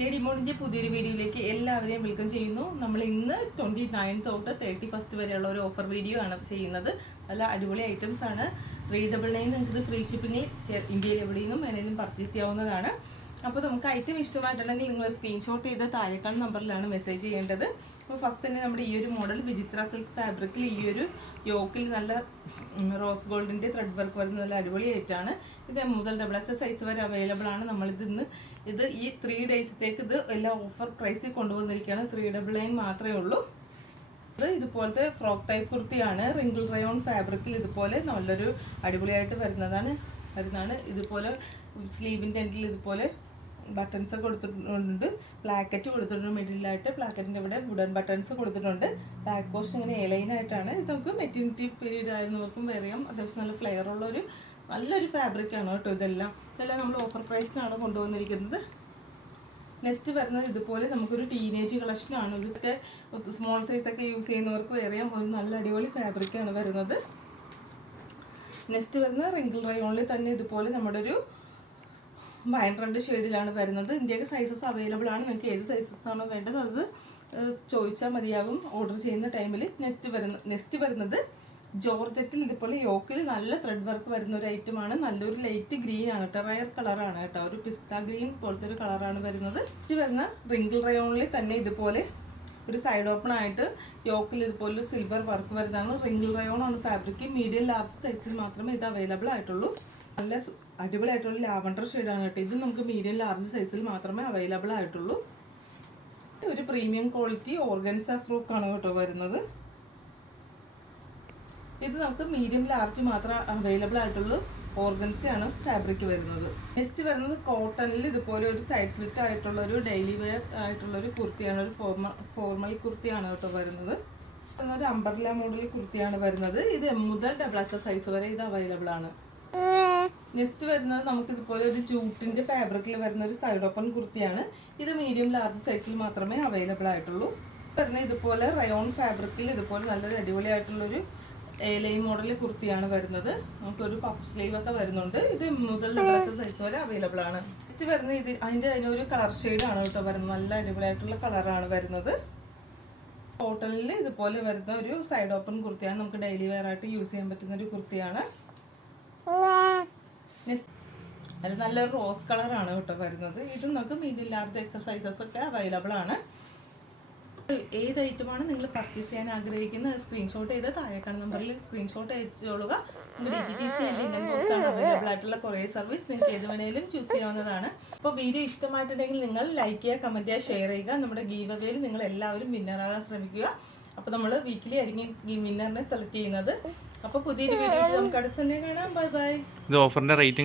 Lady മോണിന്റെ പുതിയൊരു വീഡിയോയിലേക്ക് എല്ലാവരെയും വെൽക്കം ചെയ്യുന്നു. നമ്മൾ ഇന്ന് ട്വന്റി നയൻ തൊട്ട് തേർട്ടി ഫസ്റ്റ് വരെയുള്ള ഒരു ഓഫർ വീഡിയോ ആണ് ചെയ്യുന്നത്. നല്ല അടിപൊളി ഐറ്റംസ് ആണ്. ത്രീ ഡബിൾ നയൻ നിങ്ങൾക്ക് ഫ്രീ ഷിപ്പിംഗ് ഇന്ത്യയിൽ എവിടെയും വേണമെങ്കിലും പർച്ചേസ് ചെയ്യാവുന്നതാണ്. അപ്പോൾ നമുക്ക് ഐറ്റം ഇഷ്ടമായിട്ടുണ്ടെങ്കിൽ നിങ്ങൾ സ്ക്രീൻഷോട്ട് ചെയ്ത താഴേക്കാൾ നമ്പറിലാണ് മെസ്സേജ് ചെയ്യേണ്ടത്. അപ്പോൾ ഫസ്റ്റ് തന്നെ നമ്മുടെ ഈ ഒരു മോഡൽ വിചിത്ര സിൽക്ക് ഫാബ്രിക്കിൽ ഈ ഒരു യോക്കിൽ നല്ല റോസ് ഗോൾഡിന്റെ ത്രെഡ് വർക്ക് വരുന്ന നല്ല അടിപൊളി ആയിട്ടാണ് ഇത് മുതൽ ഡബിൾ എക്സ് സൈസ് വരെ അവൈലബിൾ ആണ്. നമ്മളിത് ഇന്ന് ഇത് ഈ ത്രീ ഡേയ്സത്തേക്ക് ഇത് എല്ലാ ഓഫർ പ്രൈസിൽ കൊണ്ടുവന്നിരിക്കുകയാണ്. ത്രീ ഡബിൾ നയൻ മാത്രമേ ഉള്ളൂ. ഇത് ഇതുപോലത്തെ ഫ്രോക്ക് ടൈപ്പ് കുർത്തിയാണ്. റിങ്കിൾ റയോൺ ഫാബ്രിക്കിൽ ഇതുപോലെ നല്ലൊരു അടിപൊളിയായിട്ട് വരുന്നതാണ് വരുന്നതാണ്. ഇതുപോലെ സ്ലീവിന്റെ എൻഡിൽ ഇതുപോലെ ബട്ടൺസ് കൊടുത്തിട്ടുണ്ട്. പ്ലാക്കറ്റ് കൊടുത്തിട്ടുണ്ട് മിഡിലായിട്ട് പ്ലാക്കറ്റിന്റെ ഇവിടെ വുഡൻ ബട്ടൺസ് കൊടുത്തിട്ടുണ്ട്. ബാക്ക് പോസ്റ്റ് ഇങ്ങനെ എലൈൻ ആയിട്ടാണ് ഇത് നമുക്ക് മെറ്റീരിറ്റി പീരീഡ് ആയിരുന്നവർക്കും അറിയാം അത്യാവശ്യം നല്ല ഫ്ലെയർ ഉള്ളൊരു നല്ലൊരു ഫാബ്രിക് ആണ് കേട്ടോ ഇതെല്ലാം. ഇതെല്ലാം നമ്മൾ ഓഫർ പ്രൈസിനാണ് കൊണ്ടുവന്നിരിക്കുന്നത്. നെക്സ്റ്റ് വരുന്നത് ഇതുപോലെ നമുക്കൊരു ടീനേജ് കളക്ഷനാണ് ഇതൊക്കെ സ്മോൾ സൈസൊക്കെ യൂസ് ചെയ്യുന്നവർക്ക് അറിയാം ഒരു നല്ല അടിപൊളി ഫാബ്രിക്കാണ് വരുന്നത്. നെക്സ്റ്റ് വരുന്നത് റിങ്കിൾ റയോണിൽ തന്നെ ഇതുപോലെ നമ്മുടെ ഒരു വൈൻ റെഡ് ഷെയ്ഡിലാണ് വരുന്നത്. ഇന്ത്യയ്ക്ക് സൈസസ് അവൈലബിൾ ആണ്. നിങ്ങൾക്ക് ഏത് സൈസസ് ആണോ വേണ്ടത് അത് ചോദിച്ചാൽ മതിയാകും. ഓർഡർ ചെയ്യുന്ന ടൈമിൽ നെറ്റ് വരുന്ന നെസ്റ്റ് വരുന്നത് ജോർജറ്റിൽ ഇതുപോലെ യോക്കിൽ നല്ല ത്രെഡ് വർക്ക് വരുന്ന ഒരു ഐറ്റമാണ് നല്ലൊരു ലൈറ്റ് ഗ്രീൻ ആണ് കേട്ടോ. റയർ കളറാണ് കേട്ടോ. ഒരു പിസ്ത ഗ്രീൻ പോലത്തെ ഒരു കളറാണ് വരുന്നത്. ഇത് വരുന്ന റിങ്കിൾ റയോണിൽ തന്നെ ഇതുപോലെ ഒരു സൈഡ് ഓപ്പൺ ആയിട്ട് യോക്കിൽ ഇതുപോലെ സിൽവർ വർക്ക് വരുന്നതാണ്. റിങ്കിൾ റയോൺ ആണ് ഫാബ്രിക് മീഡിയം ലാർജ് സൈസിൽ മാത്രമേ ഇത് അവൈലബിൾ ആയിട്ടുള്ളൂ. നല്ല അടിപൊളിയായിട്ടുള്ള ലാവണ്ടർ ഷെയ്ഡാണ് കേട്ടോ. ഇത് നമുക്ക് മീഡിയം ലാർജ് സൈസിൽ മാത്രമേ അവൈലബിൾ ആയിട്ടുള്ളൂ. ഇത് ഒരു പ്രീമിയം ക്വാളിറ്റി ഓർഗൻസ ആണ് കേട്ടോ വരുന്നത്. ഇത് നമുക്ക് മീഡിയം ലാർജ് മാത്രമേ അവൈലബിൾ ആയിട്ടുള്ളൂ. ഓർഗൻസയാണ് ഫാബ്രിക് വരുന്നത്. നെക്സ്റ്റ് വരുന്നത് കോട്ടണിൽ ഇതുപോലെ ഒരു സൈഡ് സ്ലിറ്റ് ആയിട്ടുള്ള ഒരു ഡെയിലി വെയർ ആയിട്ടുള്ള ഒരു കുർത്തിയാണ് ഒരു ഫോർമൽ ഫോർമൽ കുർത്തിയാണ് കേട്ടോ വരുന്നത്. ഒരു അമ്പർല മോഡൽ കുർത്തിയാണ് വരുന്നത്. ഇത് എം മുതൽ ഡബിൾ എക്സ് സൈസ് വരെ ഇത് അവൈലബിൾ ആണ്. നെക്സ്റ്റ് വരുന്നത് നമുക്ക് ഇതുപോലെ ഒരു ജൂട്ടിന്റെ ഫാബ്രിക്കിൽ വരുന്ന ഒരു സൈഡ് ഓപ്പൺ കുർത്തിയാണ്. ഇത് മീഡിയം ലാർജ് സൈസിൽ മാത്രമേ അവൈലബിൾ ആയിട്ടുള്ളൂ. വരുന്ന ഇതുപോലെ റയോൺ ഫാബ്രിക്കിൽ ഇതുപോലെ നല്ലൊരു അടിപൊളിയായിട്ടുള്ളൊരു ലൈൻ മോഡൽ കുർത്തിയാണ് വരുന്നത്. നമുക്കൊരു പഫ് സ്ലീവ് ഒക്കെ വരുന്നുണ്ട്. ഇത് മുതൽ ലാർജ് സൈസ് വരെ അവൈലബിൾ ആണ്. നെക്സ്റ്റ് വരുന്നത് ഇത് അതിന്റെ അതിനൊരു കളർ ആണ് കേട്ടോ വരുന്നത്. നല്ല അടിപൊളിയായിട്ടുള്ള കളറാണ് വരുന്നത്. ഹോട്ടലിൽ ഇതുപോലെ വരുന്ന ഒരു സൈഡ് ഓപ്പൺ കുർത്തിയാണ് നമുക്ക് ഡെയിലി വെയർ ആയിട്ട് യൂസ് ചെയ്യാൻ പറ്റുന്ന ഒരു കുർത്തിയാണ്. അത് നല്ല റോസ് കളറാണ് കേട്ടോ വരുന്നത്. ഇത് നമുക്ക് മീഡിയം ലാർജ് ഒക്കെ അവൈലബിൾ ആണ്. ഏത് ഐറ്റമാണ് നിങ്ങൾ പർച്ചേസ് ചെയ്യാൻ ആഗ്രഹിക്കുന്നത്? സ്ക്രീൻഷോട്ട് ചെയ്ത് താഴേക്കാണ് നമ്പറിൽ സ്ക്രീൻഷോട്ട് അയച്ചോളുക. ഡി ടി അവൈലബിൾ ആയിട്ടുള്ള കുറേ സർവീസ് നിങ്ങൾക്ക് ഏത് വേണേലും ചൂസ് ചെയ്യാവുന്നതാണ്. അപ്പോൾ വീഡിയോ ഇഷ്ടമായിട്ടുണ്ടെങ്കിൽ നിങ്ങൾ ലൈക്ക് ചെയ്യുക കമന്റ് ചെയ്യുക ഷെയർ ചെയ്യുക. നമ്മുടെ ഗീവ് നിങ്ങൾ എല്ലാവരും വിന്നറാകാൻ ശ്രമിക്കുക. അപ്പോൾ നമ്മൾ വീക്കിലി അടങ്ങി ഈ വിന്നറിനെ സെലക്ട് ചെയ്യുന്നത്. അപ്പോൾ പുതിയൊരു വീഡിയോ നമുക്ക് അടുത്ത് തന്നെ കാണാം. ബൈ ബൈ ഇത് ഓഫറിന്റെ റേറ്റിംഗ്